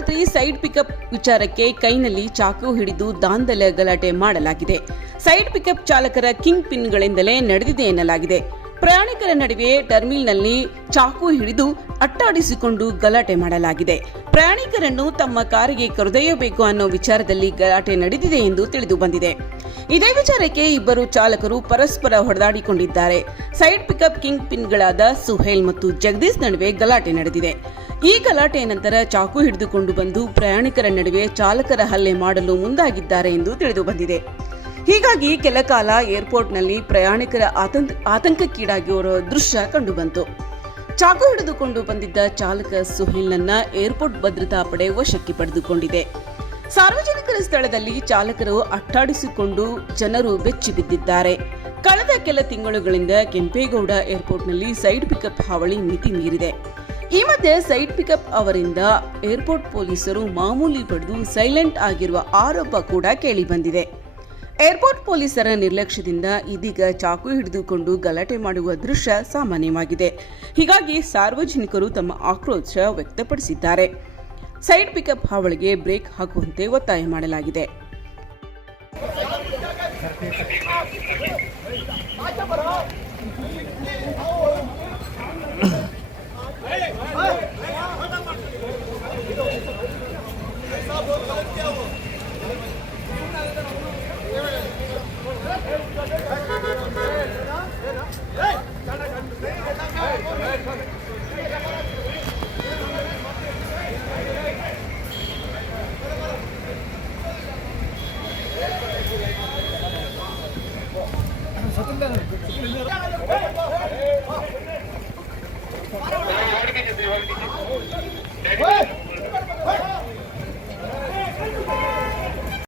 ತಡರಾತ್ರಿ side pickup ವಿಚಾರಕ್ಕೆ ಕೈನಲ್ಲಿ ಚಾಕು ಹಿಡಿದು ದಾಂಧಲೆ ಗಲಾಟೆ ಮಾಡಲಾಗಿದೆ. ಸೈಡ್ ಪಿಕಪ್ ಚಾಲಕರ ಕಿಂಗ್ ಪಿನ್ಗಳಿಂದಲೇ ನಡೆದಿದೆ ಎನ್ನಲಾಗಿದೆ. ಪ್ರಯಾಣಿಕರ ನಡುವೆ ಟರ್ಮಿನಲ್ನಲ್ಲಿ ಚಾಕು ಹಿಡಿದು ಅಟ್ಟಾಡಿಸಿಕೊಂಡು ಗಲಾಟೆ ಮಾಡಲಾಗಿದೆ. ಪ್ರಯಾಣಿಕರನ್ನು ತಮ್ಮ ಕಾರಿಗೆ ಕರೆದೊಯ್ಯಬೇಕು ಅನ್ನೋ ವಿಚಾರದಲ್ಲಿ ಗಲಾಟೆ ನಡೆದಿದೆ ಎಂದು ತಿಳಿದು ಬಂದಿದೆ. ಇದೇ ವಿಚಾರಕ್ಕೆ ಇಬ್ಬರು ಚಾಲಕರು ಪರಸ್ಪರ ಹೊಡೆದಾಡಿಕೊಂಡಿದ್ದಾರೆ. ಸೈಡ್ ಪಿಕಪ್ ಕಿಂಗ್ ಪಿನ್ಗಳಾದ ಸುಹೇಲ್ ಮತ್ತು ಜಗದೀಶ್ ನಡುವೆ ಗಲಾಟೆ ನಡೆದಿದೆ. ಈ ಗಲಾಟೆಯ ನಂತರ ಚಾಕು ಹಿಡಿದುಕೊಂಡು ಬಂದು ಪ್ರಯಾಣಿಕರ ನಡುವೆ ಚಾಲಕರ ಹಲ್ಲೆ ಮಾಡಲು ಮುಂದಾಗಿದ್ದಾರೆ ಎಂದು ತಿಳಿದು ಬಂದಿದೆ. ಹೀಗಾಗಿ ಕೆಲ ಕಾಲ ಏರ್ಪೋರ್ಟ್ನಲ್ಲಿ ಪ್ರಯಾಣಿಕರ ಆತಂಕ ಆತಂಕಕ್ಕೀಡಾಗಿರುವ ದೃಶ್ಯ ಕಂಡುಬಂತು. ಚಾಕು ಹಿಡಿದುಕೊಂಡು ಬಂದಿದ್ದ ಚಾಲಕ ಸುಹಿಲ್ನನ್ನ ಏರ್ಪೋರ್ಟ್ ಭದ್ರತಾ ಪಡೆ ವಶಕ್ಕೆ ಪಡೆದುಕೊಂಡಿದೆ. ಸಾರ್ವಜನಿಕರ ಸ್ಥಳದಲ್ಲಿ ಚಾಲಕರು ಅಟ್ಟಾಡಿಸಿಕೊಂಡು ಜನರು ಬೆಚ್ಚಿ ಬಿದ್ದಿದ್ದಾರೆ. ಕಳೆದ ಕೆಲ ತಿಂಗಳುಗಳಿಂದ ಕೆಂಪೇಗೌಡ ಏರ್ಪೋರ್ಟ್ನಲ್ಲಿ ಸೈಡ್ ಪಿಕಪ್ ಹಾವಳಿ ಮಿತಿ ಮೀರಿದೆ. ಈ ಮಧ್ಯೆ ಸೈಡ್ ಪಿಕಪ್ ಅವರಿಂದ ಏರ್ಪೋರ್ಟ್ ಪೊಲೀಸರು ಮಾಮೂಲಿ ಪಡೆದು ಸೈಲೆಂಟ್ ಆಗಿರುವ ಆರೋಪ ಕೂಡ ಕೇಳಿಬಂದಿದೆ. ಏರ್ಪೋರ್ಟ್ ಪೊಲೀಸರ ನಿರ್ಲಕ್ಷ್ಯದಿಂದ ಇದೀಗ ಚಾಕು ಹಿಡಿದುಕೊಂಡು ಗಲಾಟೆ ಮಾಡುವ ದೃಶ್ಯ ಸಾಮಾನ್ಯವಾಗಿದೆ. ಹೀಗಾಗಿ ಸಾರ್ವಜನಿಕರು ತಮ್ಮ ಆಕ್ರೋಶ ವ್ಯಕ್ತಪಡಿಸಿದ್ದಾರೆ. ಸೈಡ್ ಪಿಕಪ್ ಹಾವಳಿಗೆ ಬ್ರೇಕ್ ಹಾಕುವಂತೆ ಒತ್ತಾಯ ಮಾಡಲಾಗಿದೆ. 저쪽 가는 저쪽 가는